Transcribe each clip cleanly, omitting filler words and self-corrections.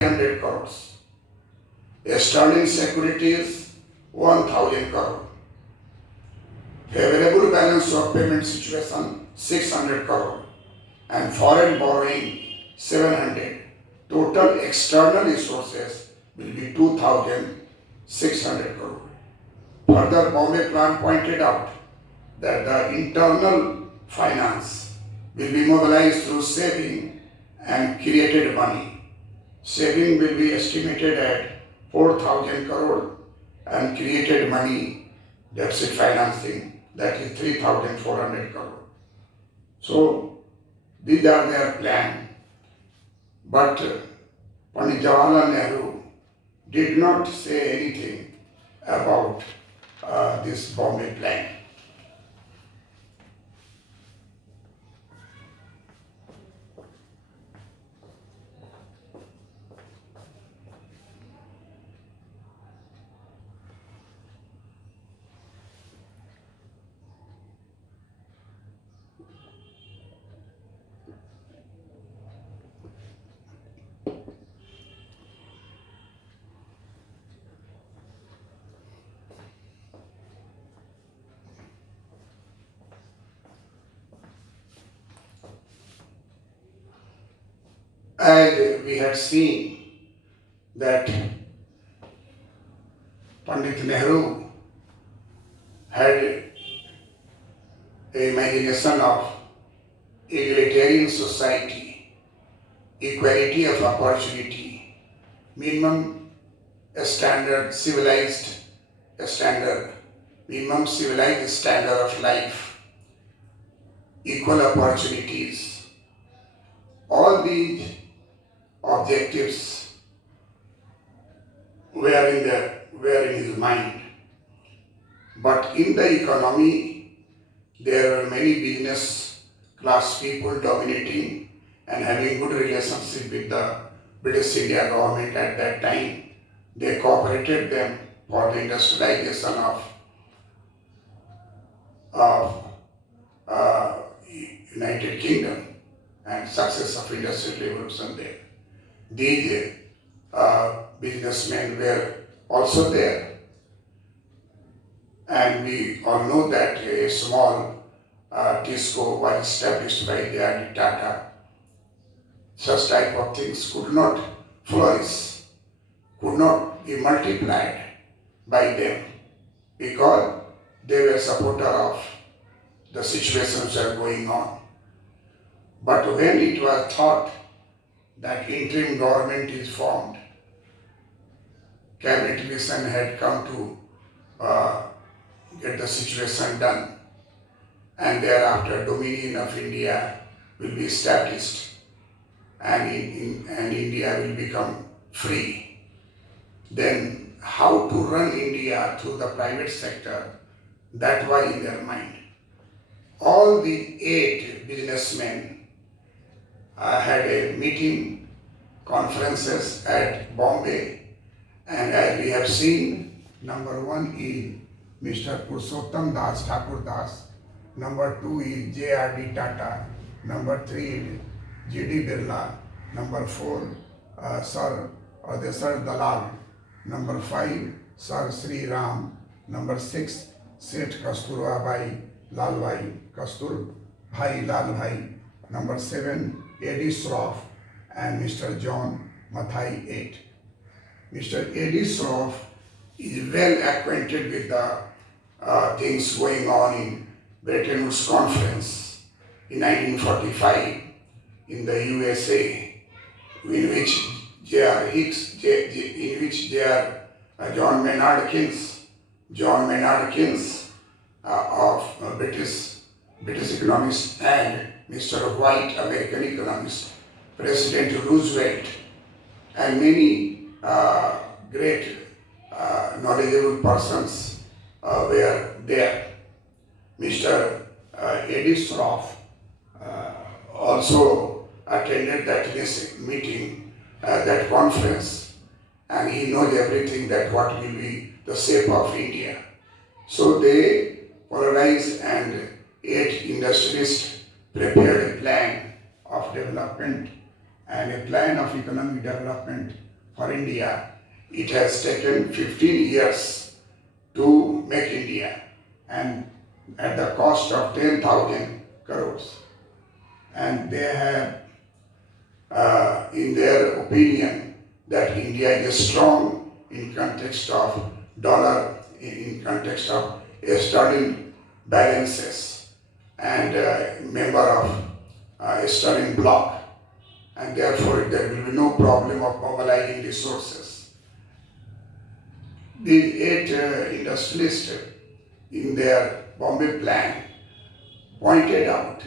100 crores. Sterling securities 1000 crore. Favorable balance of payment situation 600 crore and foreign borrowing 700. Total external resources will be 2600 crore. Further, Bombay plan pointed out that the internal finance will be mobilized through saving and created money. Saving will be estimated at 4,000 crore and created money deficit financing that is 3,400 crore. So these are their plan. But Pandit Jawaharlal Nehru did not say anything about this Bombay plan. And we had seen that Pandit Nehru had an imagination of egalitarian society, equality of opportunity, minimum standard, minimum civilized standard of life, equal opportunities. All these objectives were in his mind. But in the economy, there were many business class people dominating and having good relationship with the British India government at that time. They cooperated them for the industrialization of United Kingdom and success of industrial revolution there. These businessmen were also there, and we all know that a small disco was established by the Tata. Such type of things could not flourish, could not be multiplied by them because they were supporter of the situations that are going on. But when it was thought that interim government is formed, cabinet mission had come to get the situation done, and thereafter dominion of India will be established, and India will become free. Then how to run India through the private sector, that was in their mind. All the 8 businessmen had a meeting, conferences at Bombay, and as we have seen, number 1 is Mr. Purushottam Das Thakur Das, number 2 is J.R.D. Tata, number 3 is G.D. Birla, number 4 Sir Adesar Dalal, number 5 Sir Sri Ram, number 6 Seth Kasturbai Lalbhai Kastur Bhai Lalbhai, number 7 A.D. Shroff, and Mr. John Mathai 8. Mr. A.D. Shroff is well acquainted with the things going on in Bretton Woods Conference in 1945 in the USA, in which J.R. John Maynard Keynes of British economist, and Mr. White, American economist, President Roosevelt, and many great knowledgeable persons were there. Mr. A.D. Shroff also attended that meeting, that conference, and he knows everything that what will be the shape of India. So they polarized, and 8 industrialists prepared a plan of development and a plan of economic development for India. It has taken 15 years to make India, and at the cost of 10,000 crores. And they have, in their opinion, that India is strong in context of dollar, in context of sterling balances, and member of sterling bloc, and therefore there will be no problem of mobilizing resources. These 8 industrialists in their Bombay plan pointed out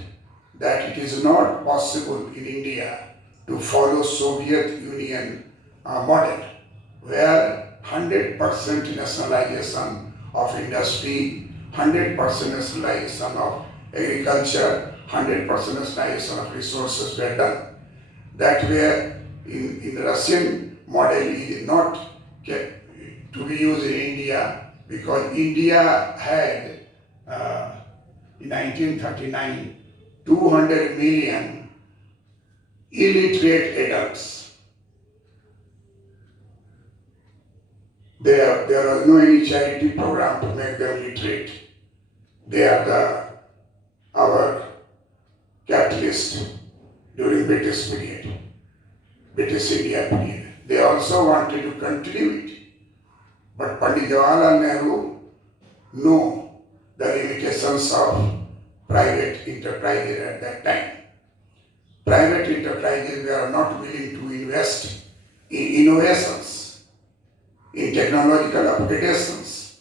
that it is not possible in India to follow Soviet Union model, where 100% nationalization of industry, 100% nationalization of agriculture, 100% nationalization of resources were done. That way, in Russian model is not to be used in India, because India had in 1939 200 million illiterate adults. There was no any charity program to make them literate. They are our capitalists during British period, British India period. They also wanted to continue it. But Pandit Jawaharlal Nehru knew the limitations of private enterprises at that time. Private enterprises were not willing to invest in innovations, in technological upgradations,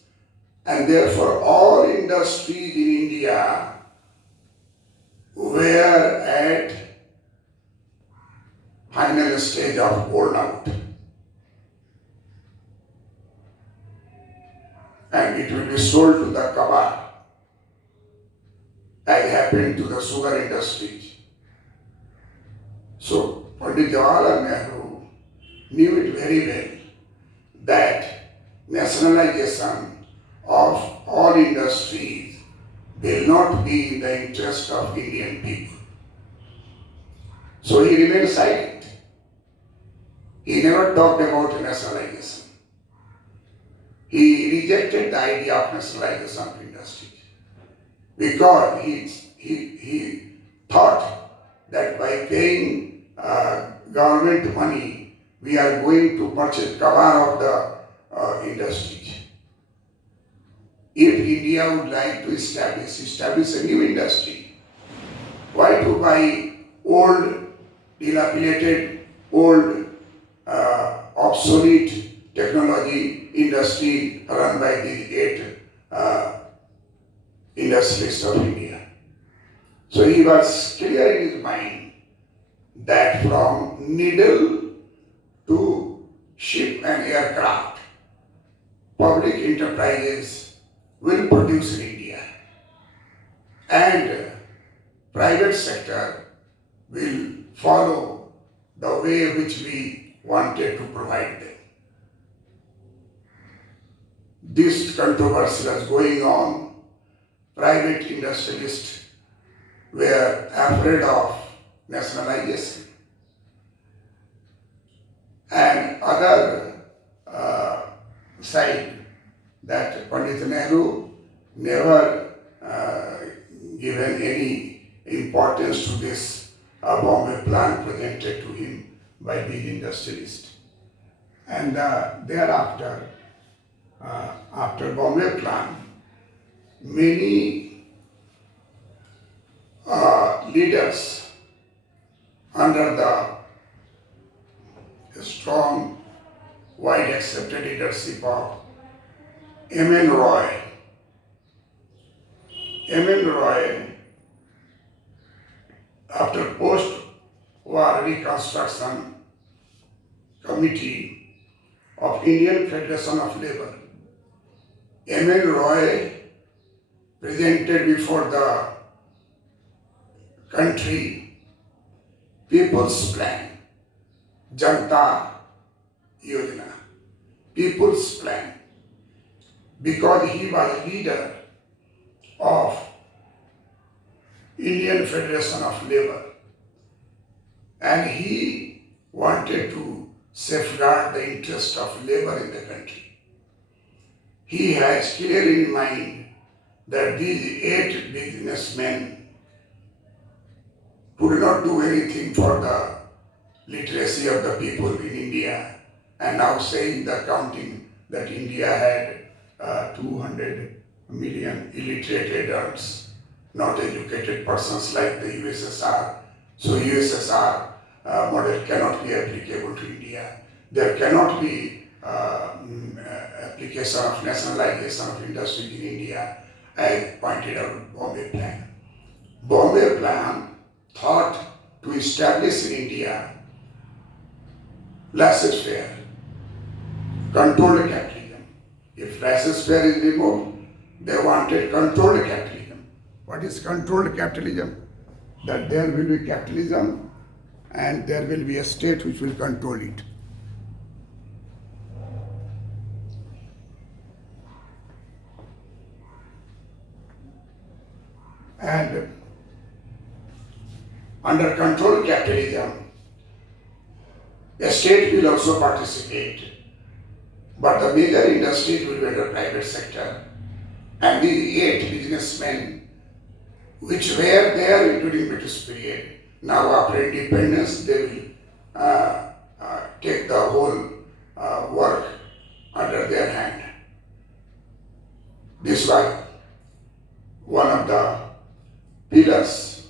and therefore all industries in India were at final stage of worn out. And it will be sold to the Kabar, as happened to the sugar industries. So Pandit Jawaharlal Nehru knew it very well that nationalization of all industries will not be in the interest of Indian people. So he remained silent. He never talked about nationalization. He rejected the idea of nationalization of industries because he thought that by paying government money, we are going to purchase cover of the industries. If India would like to establish a new industry, why to buy old, dilapidated, old, obsolete technology industry run by the 8 industrialists of India? So he was clear in his mind that from needle to ship and aircraft, public enterprises will produce in India, and private sector will follow the way which we wanted to provide them. This controversy was going on. Private industrialists were afraid of nationalization, and other side, that Pandit Nehru never given any importance to this Bombay plan presented to him by these industrialists. And thereafter, after Bombay plan, many leaders under the strong, wide accepted leadership of M.N. Roy. M.N. Roy, after post-war reconstruction committee of Indian Federation of Labour, M.N. Roy presented before the country People's Plan, Janta Yojana, People's Plan, because he was leader of Indian Federation of Labour, and he wanted to safeguard the interest of labor in the country. He has clearly in mind that these 8 businessmen could not do anything for the literacy of the people in India, and now saying the counting that India had 200 million illiterate adults, not educated persons like the USSR. So USSR model cannot be applicable to India. There cannot be application of nationalization of industry in India, as pointed out Bombay Plan. Bombay Plan thought to establish in India laissez-faire, controlled capitalism. If laissez-faire is removed, they wanted controlled capitalism. What is controlled capitalism? That there will be capitalism and there will be a state which will control it. And under controlled capitalism, the state will also participate, but the major industries will be under private sector. And these 8 businessmen, which were there during British period, now after independence, they will take the whole work under their hand. This was one of the pillars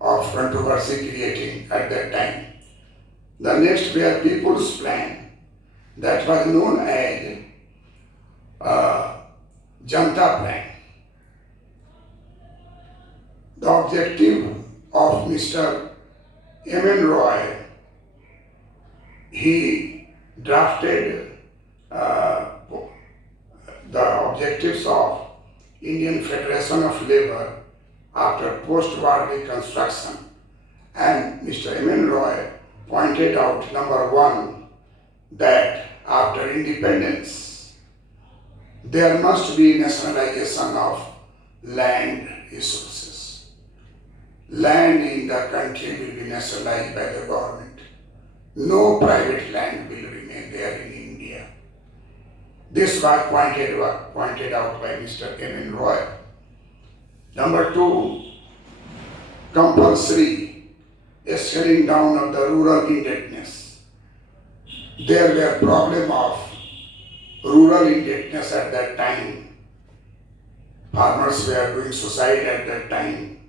of controversy creating at that time. The next were People's Plan, that was known as Janta Plan. The objective of Mr. M.N. Roy, he drafted the objectives of Indian Federation of Labour after post-war reconstruction, and Mr. M.N. Roy pointed out, number one, that after independence, there must be nationalization of land resources. Land in the country will be nationalized by the government. No private land will remain there in India. This was pointed out by Mr. M.N. Roy. Number two, compulsory scaling down of the rural indebtedness. There were problem of rural indebtedness at that time. Farmers were doing suicide at that time.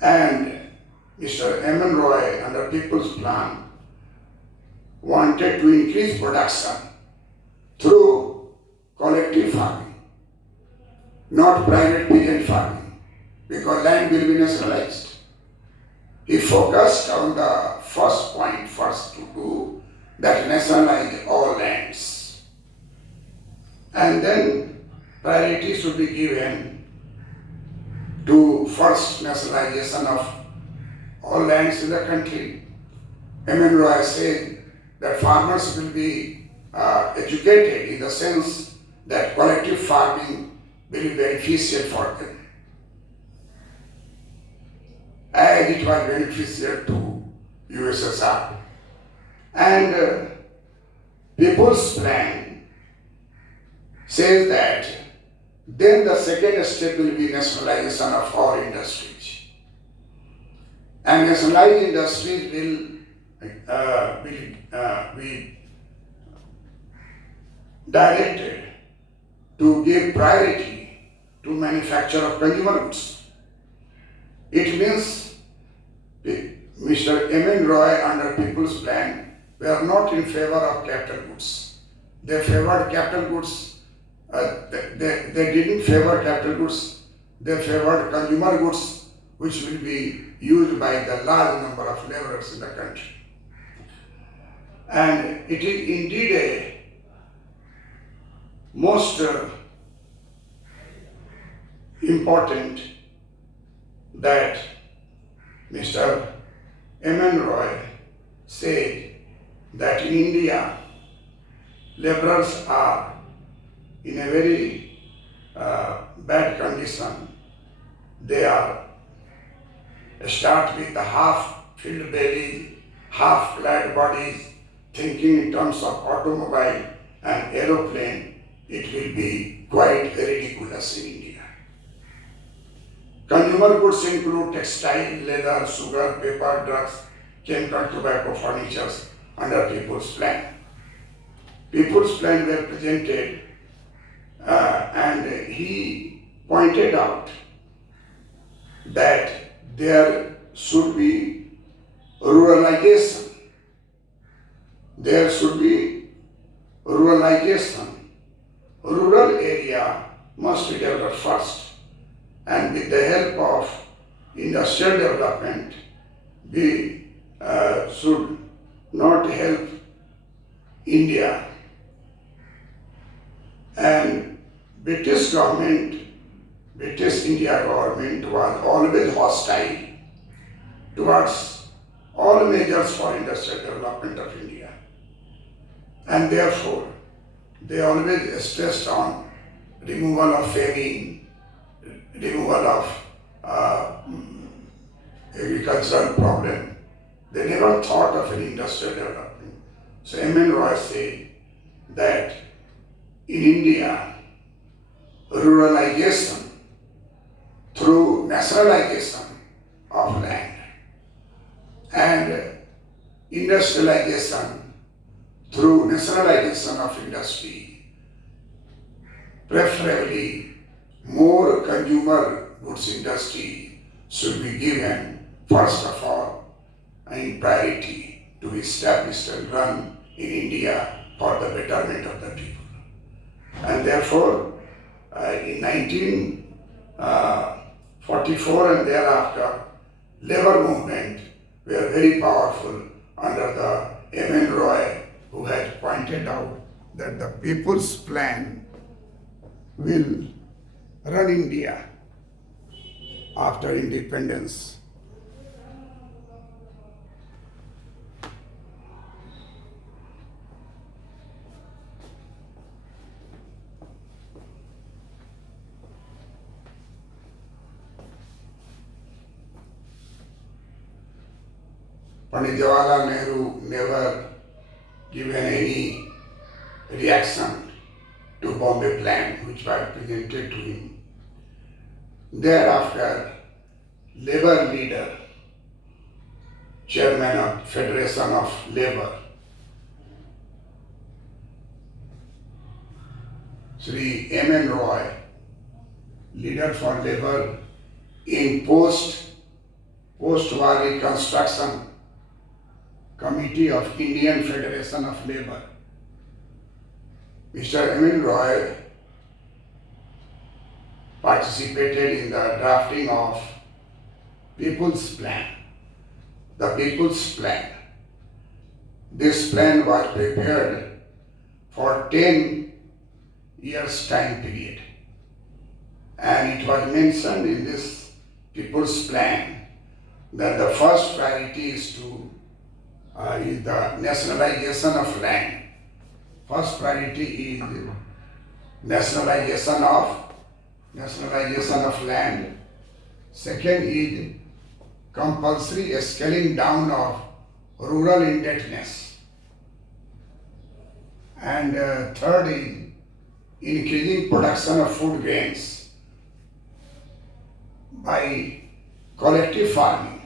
And Mr. M.N. Roy, under People's Plan, wanted to increase production through collective farming, not private peasant farming, because land will be nationalized. He focused on the first point first to do, that nationalize all lands. And then priority should be given to first nationalization of all lands in the country. M.N. Roy said that farmers will be educated in the sense that collective farming will be beneficial for them, as it was beneficial to USSR. And People's Plan says that then the second step will be nationalization of all industries. And nationalized industries will be directed to give priority to manufacture of consumer goods. It means Mr. M.N. Roy under People's Plan were not in favor of capital goods. They favored capital goods. They didn't favor capital goods. They favored consumer goods, which will be used by the large number of laborers in the country. And it is indeed a most important that Mr. M.N. Roy said that in India, laborers are in a very bad condition. They are start with the half-filled belly, half-clad bodies thinking in terms of automobile and aeroplane, it will be quite ridiculous in India. Consumer goods include textile, leather, sugar, paper, drugs, chemical, tobacco, furniture under People's Plan. People's Plan were presented and he pointed out that there should be ruralization. There should be ruralization. Rural area must be developed first, and with the help of industrial development, we should not help India. And British India government was always hostile towards all measures for industrial development of India. And therefore, they always stressed on removal of famine, removal of agricultural problem. They never thought of any industrial development. So M.N. Roy said that in India, ruralization through nationalization of land and industrialization through nationalization of industry, preferably more consumer goods industry should be given first of all in priority to be established and run in India for the betterment of the people. And therefore, in 1944 and thereafter, labor movement were very powerful under the M.N. Roy, who had pointed out that the People's Plan will run India after independence. Pandit Jawaharlal Nehru never given any reaction to Bombay Plan which was presented to him. Thereafter, Labour leader, chairman of Federation of Labour, Sri M.N. Roy, leader for Labour in post-war reconstruction Committee of Indian Federation of Labour. Mr. M.N. Roy participated in the drafting of People's Plan. The People's Plan. This plan was prepared for 10 years time period. And it was mentioned in this People's Plan that the first priority is the nationalization of land. First priority is nationalization of land. Second is compulsory scaling down of rural indebtedness. And third is increasing production of food grains by collective farming.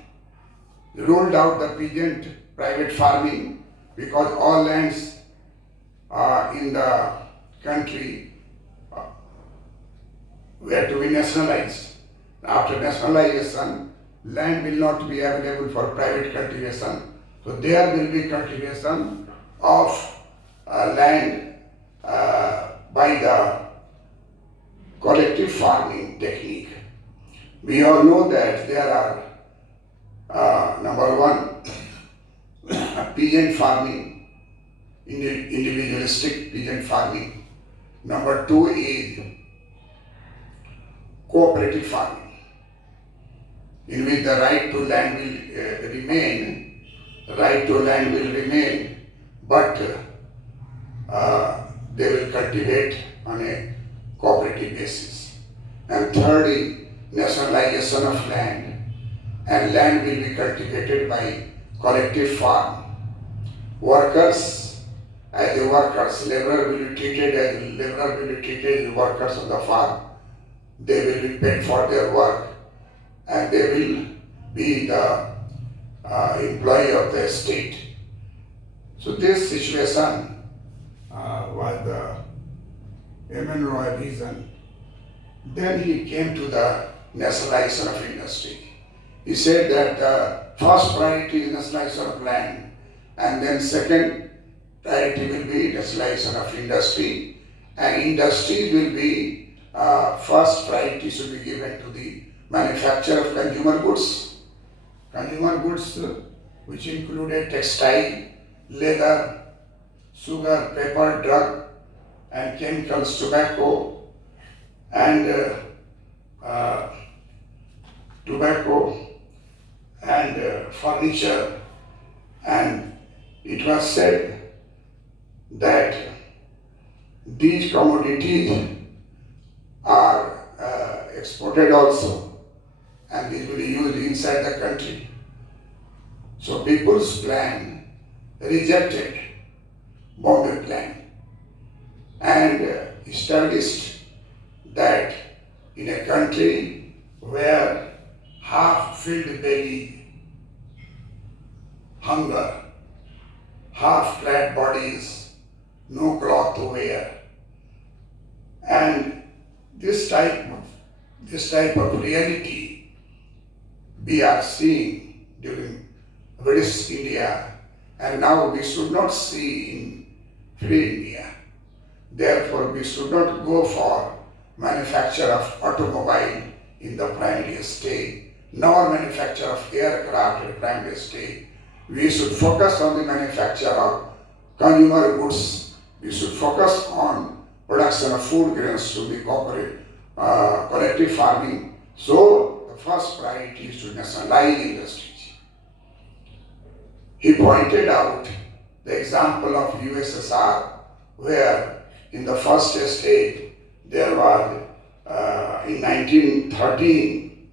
Ruled out the peasant private farming because all lands in the country were to be nationalized. After nationalization, land will not be available for private cultivation. So there will be cultivation of land by the collective farming technique. We all know that there are number one, peasant farming, individualistic peasant farming. Number two is cooperative farming, in which the right to land will remain, but they will cultivate on a cooperative basis. And third is nationalization of land, and land will be cultivated by collective farm. workers as the workers, laborer will be treated as laborer will be treated as workers on the farm. They will be paid for their work and they will be the employee of the state. So this situation was the M.N. Roy vision. Then he came to the nationalization of industry. He said that the first priority is nationalization of land, and then second priority will be nationalization of industry, and industry will be first priority should be given to the manufacture of consumer goods. Consumer goods which included textile, leather, sugar, paper, drug, and chemicals, tobacco, and furniture. And it was said that these commodities are exported also, and these will be used inside the country. So people's plan rejected Bombay plan and established that in a country where half-filled belly, hunger, half-clad bodies, no cloth to wear, and this type of reality we are seeing during British India, and now we should not see in free India. Therefore, we should not go for manufacture of automobile in the primary state, nor manufacture of aircraft in primary state. We should focus on the manufacture of consumer goods. We should focus on production of food grains to be collective farming. So the first priority is to nationalize industries. He pointed out the example of USSR, where in the first stage there was in 1913,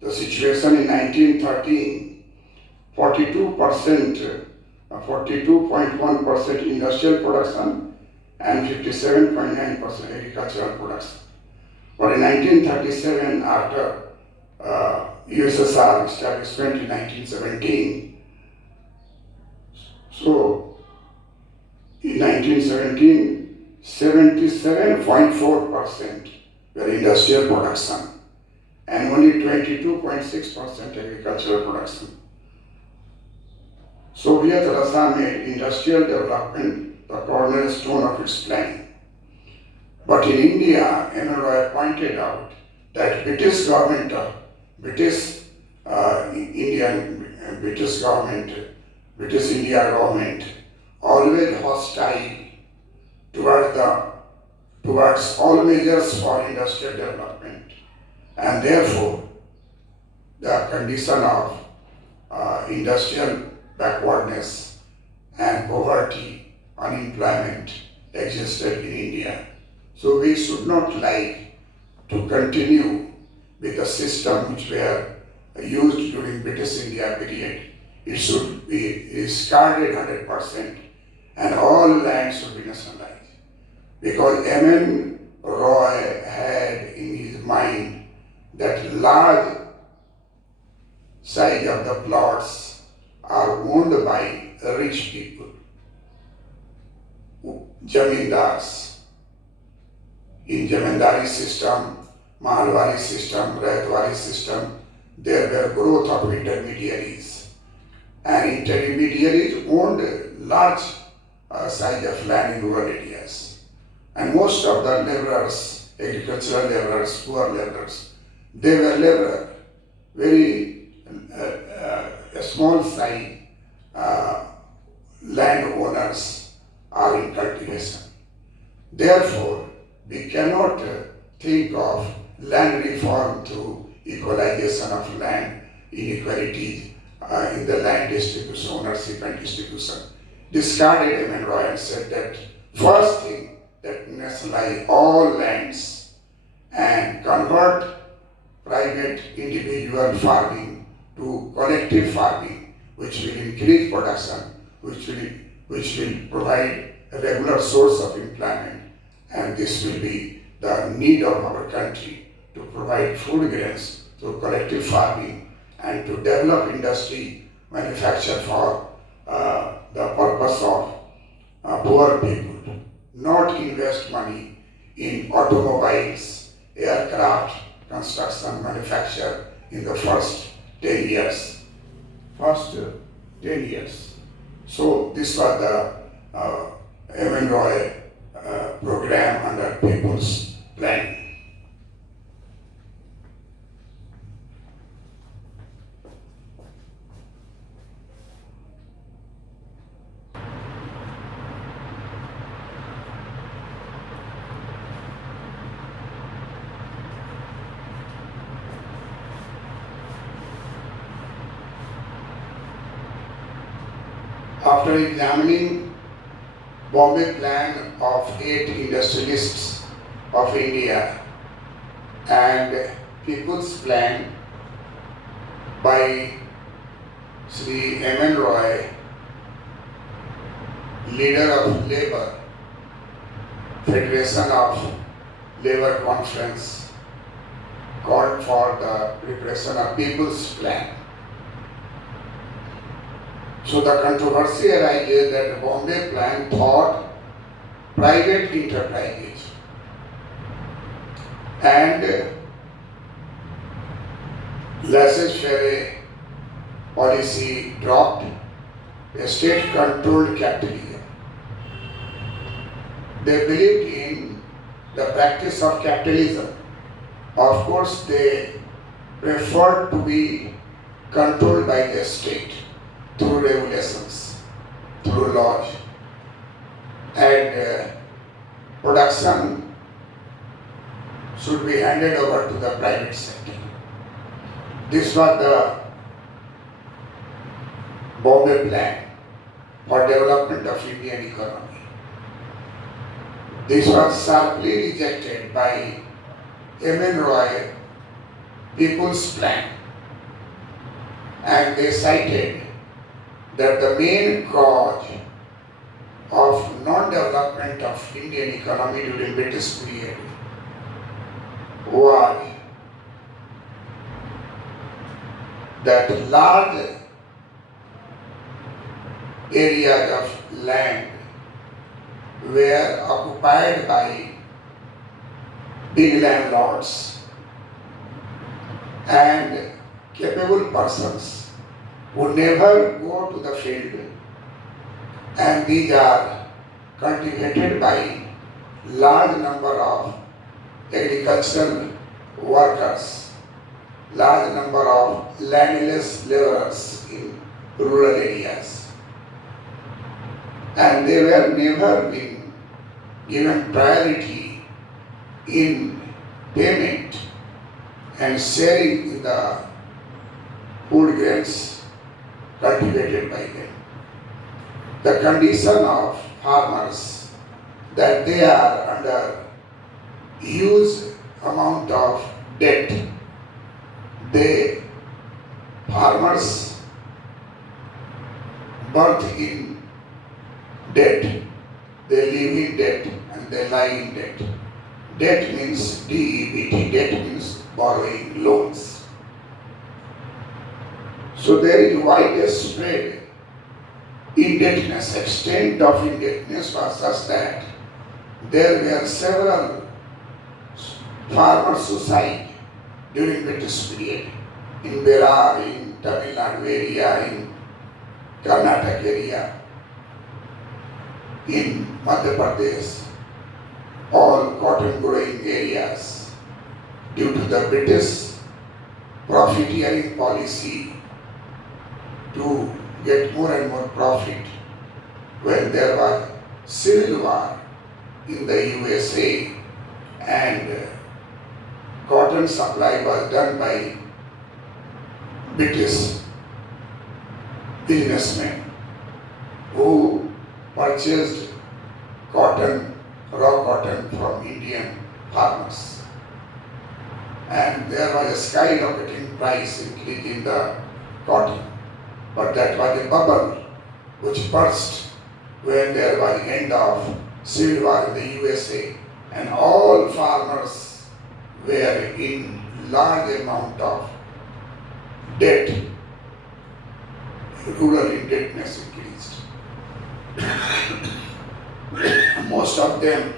the situation in 1913, 42.1% industrial production and 57.9% agricultural production. But in 1937, after USSR establishment in 1917, so in 1917, 77.4% were industrial production and only 22.6% agricultural production. Soviet Russia made industrial development the cornerstone of its plan. But in India, M.N. Roy pointed out that British India government always hostile towards all measures for industrial development, and therefore the condition of industrial backwardness and poverty, unemployment existed in India. So we should not like to continue with the system which were used during British India period. It should be discarded 100% and all lands should be nationalized. Because M.N. Roy had in his mind that large size of the plots are owned by rich people, zamindars. In zamindari system, Mahalwari system, Raitwari system, there were growth of intermediaries. And intermediaries owned large size of land in rural areas. And most of the laborers, agricultural laborers, poor laborers, they were laborers, very small size landowners are in cultivation. Therefore, we cannot think of land reform through equalization of land inequalities in the land distribution, ownership and distribution. Discarded M.N. Roy and said that first thing, that nationalize all lands and convert private individual farming to collective farming, which will increase production, which will which will provide a regular source of employment, and this will be the need of our country to provide food grains through collective farming and to develop industry manufacture for the purpose of poor people, not invest money in automobiles, aircraft, construction, manufacture in the first 10 years. First 10 years. So this was the M.N. Roy program under People's Plan. After examining Bombay Plan of 8 industrialists of India and People's Plan by Sri M.N. Roy, leader of Labour, Federation of Labour Conference, called for the preparation of People's Plan. So the controversy arises that the Bombay Plan thought private enterprises and laissez-faire policy dropped a state-controlled capitalism. They believed in the practice of capitalism. Of course, they preferred to be controlled by the state through regulations, through laws, and production should be handed over to the private sector. This was the Bombay Plan for development of Indian economy. This was sharply rejected by M.N. Roy People's Plan, and they cited that the main cause of non-development of Indian economy during British period was that large areas of land were occupied by big landlords and capable persons who never go to the field, and these are cultivated by large number of agricultural workers, large number of landless laborers in rural areas, and they were never been given priority in payment and sharing in the food grains cultivated by them. The condition of farmers that they are under huge amount of debt. Farmers birth in debt, they live in debt and they lie in debt. Debt means DEBT, debt means borrowing, loans. So there is widespread indebtedness. Extent of indebtedness was such that there were several farmer suicide during British period in Berar, in Tamil Nadu area, in Karnataka area, in Madhya Pradesh, all cotton growing areas, due to the British profiteering policy to get more and more profit. When there was civil war in the USA and cotton supply was done by British businessmen who purchased cotton, raw cotton from Indian farmers. And there was a skyrocketing price increase in the cotton. But that was a bubble which burst when there was the end of Civil War in the USA, and all farmers were in large amount of debt, rural indebtedness increased. Most of them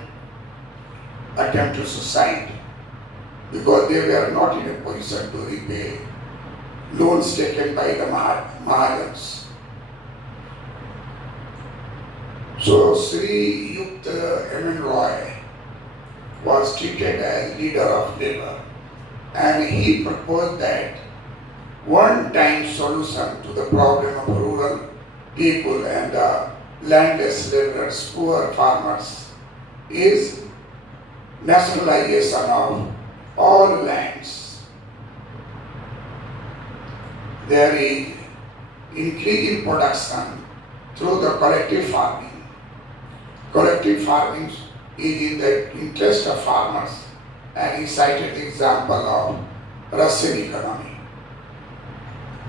attempted suicide because they were not in a position to repay loans taken by the Mahajans. So Sri Yukta M.N. Roy was treated as leader of labor, and he proposed that one-time solution to the problem of rural people and the landless laborers, poor farmers, is nationalization of all lands. There is increase in production through the collective farming. Collective farming is in the interest of farmers, and he cited the example of Russian economy.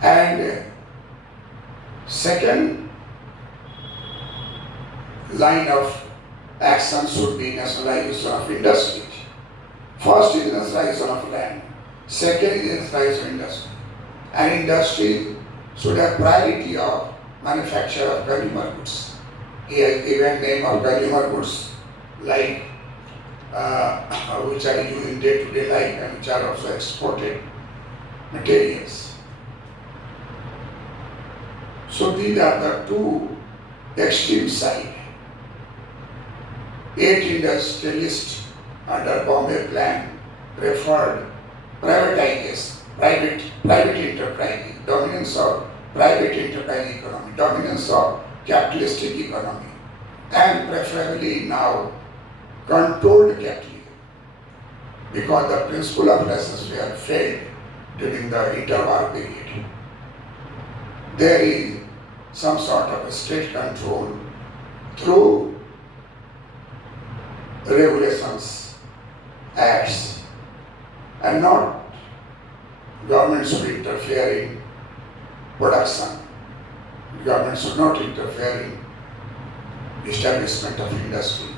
And second line of action should be nationalization of industry. First is nationalization of land, second is nationalization of industry. And industry should have priority of manufacture of consumer goods. He has given name of consumer goods like which are used in day-to-day life and which are also exported materials. So these are the two extreme sides. 8 industrialists under Bombay plan preferred privatization, private enterprise, dominance of private enterprise economy, dominance of capitalistic economy, and preferably now controlled capitalism, because the principle of laissez-faire failed during the interwar period. There is some sort of a state control through regulations, acts, and not government should interfere in production. Government should not interfere in establishment of industry.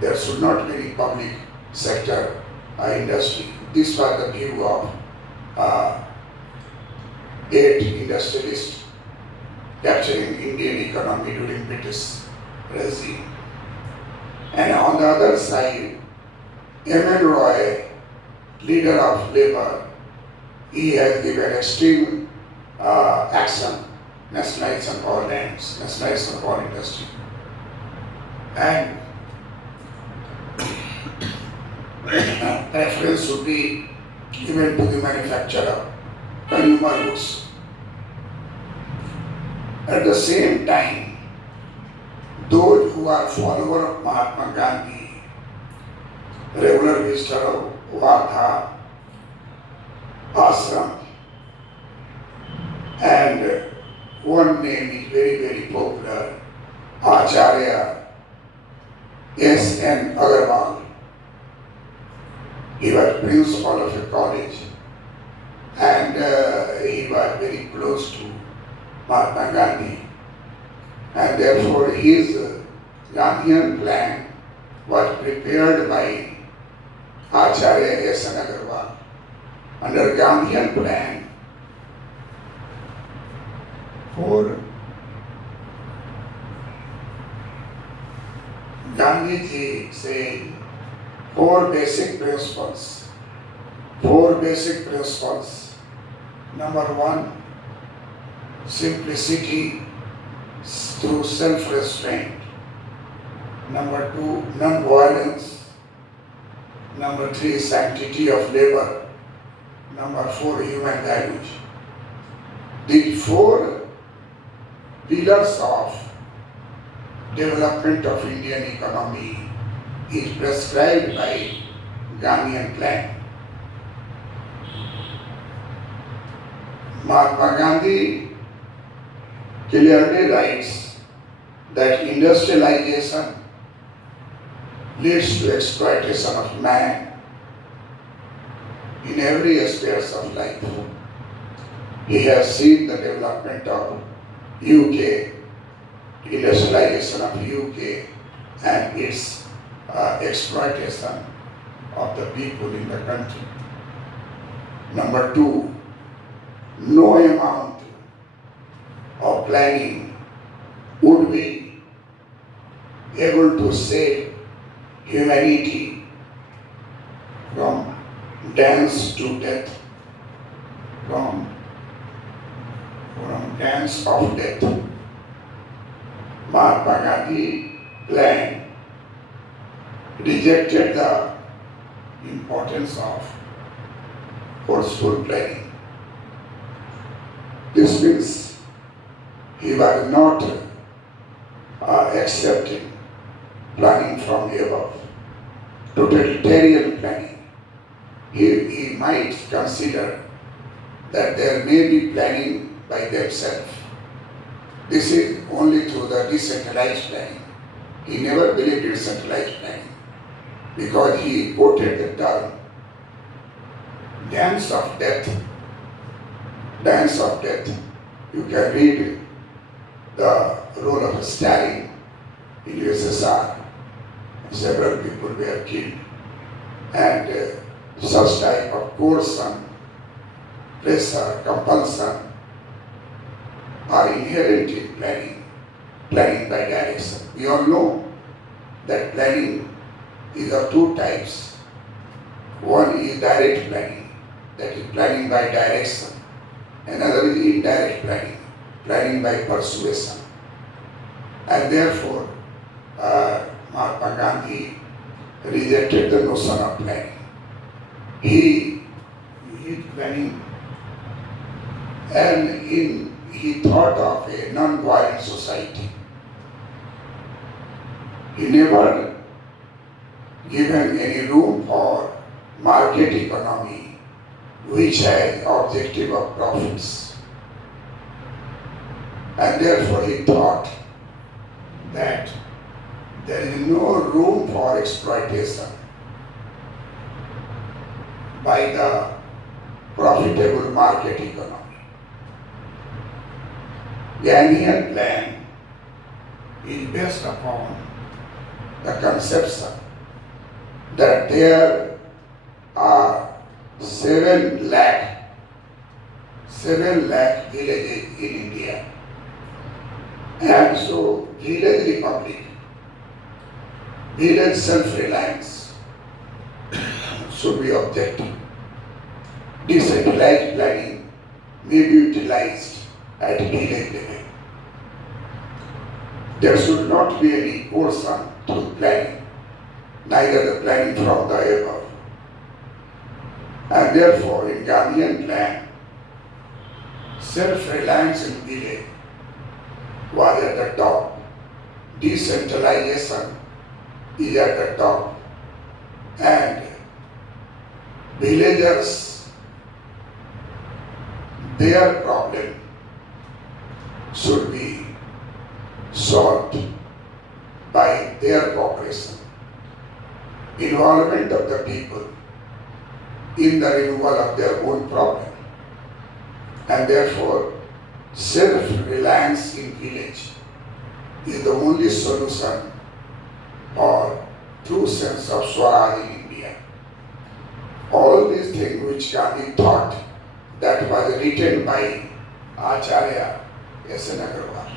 There should not be any public sector industry. This was the view of 8 industrialists capturing Indian economy during British regime. And on the other side, M.N. Roy, leader of labor, he has given extreme action, nationalization of all lands, nationalization of all industry. And preference should be given to the manufacturer, consumer goods. At the same time, those who are followers of Mahatma Gandhi, regular visitor of Wardha ashram, and one name is very, very popular, Acharya S.N. Agarwal. He was principal of a college, and he was very close to Mahatma Gandhi, and therefore his Gandhian plan was prepared by Acharya S.N. Agarwal. Under Gandhian plan, Gandhiji said 4 basic principles. 4 basic principles. Number 1, simplicity through self-restraint. Number 2, non-violence. Number 3, sanctity of labor. Number 4, human values. These 4 pillars of development of Indian economy is prescribed by Gandhian plan. Mahatma Gandhi clearly writes that industrialization leads to exploitation of man in every aspect of life. He has seen the development of UK industrialization of UK and its exploitation of the people in the country. Number two, no amount of planning would be able to save humanity from dance to death, from dance of death. Mahatma Gandhi plan rejected the importance of forceful planning. This means he was not accepting planning from above, totalitarian planning. He might consider that there may be planning by themselves. This is only through the decentralized planning. He never believed in centralized planning because he quoted the term dance of death. Dance of death. You can read the role of Stalin in USSR. Several people were killed. And such type of coercion, pressure, compulsion are inherent in planning by direction. We all know that planning is of two types. One is direct planning, that is planning by direction. Another is indirect planning by persuasion. And therefore, Mahatma Gandhi rejected the notion of planning. He is planning, and he thought of a non-violent society. He never given any room for market economy, which has objective of profits. And therefore he thought that there is no room for exploitation by the profitable market economy. Gandhian plan is based upon the conception that there are 7 lakh villages in India. And so village republic, village self-reliance should be objective. Decentralized planning may be utilized at village level. There should not be any coercion to planning, neither the planning from the above. And therefore, in Gandhian plan, self-reliance in village was at the top. Decentralization is at the top. And villagers, their problem should be solved by their cooperation. Involvement of the people in the removal of their own problem. And therefore, self-reliance in village is the only solution for true sense of Swaraj in India. All these things which Gandhi thought that was written by Acharya S.N. Agarwal.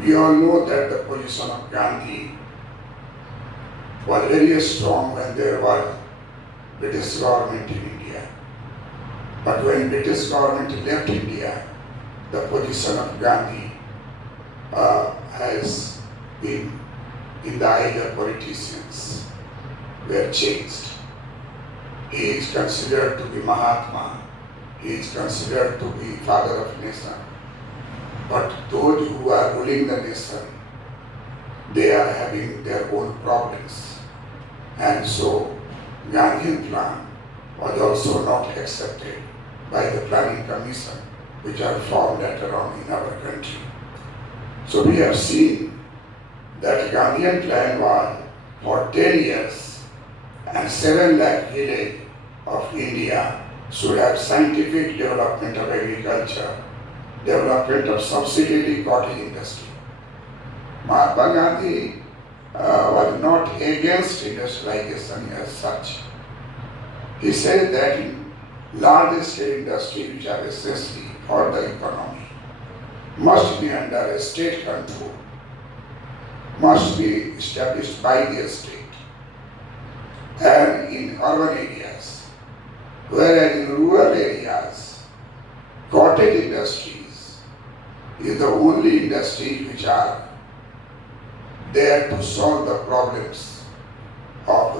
We all know that the position of Gandhi was very strong when there was British government in India. But when British government left India, the position of Gandhi has been, in the eyes of politicians, were changed. He is considered to be Mahatma. He is considered to be father of nation. But those who are ruling the nation, they are having their own problems. And so Gandhian plan was also not accepted by the planning commission, which are formed later on in our country. So we have seen that Gandhian plan was for 10 years, and 7 lakh village of India should have scientific development of agriculture, development of subsidiary cotton industry, Mahatma Gandhi was not against industrialization as such. He said that in large scale industries which are necessary for the economy must be under a state control, must be established by the state and in urban areas, whereas in rural areas, cottage industries is the only industries which are there to solve the problems of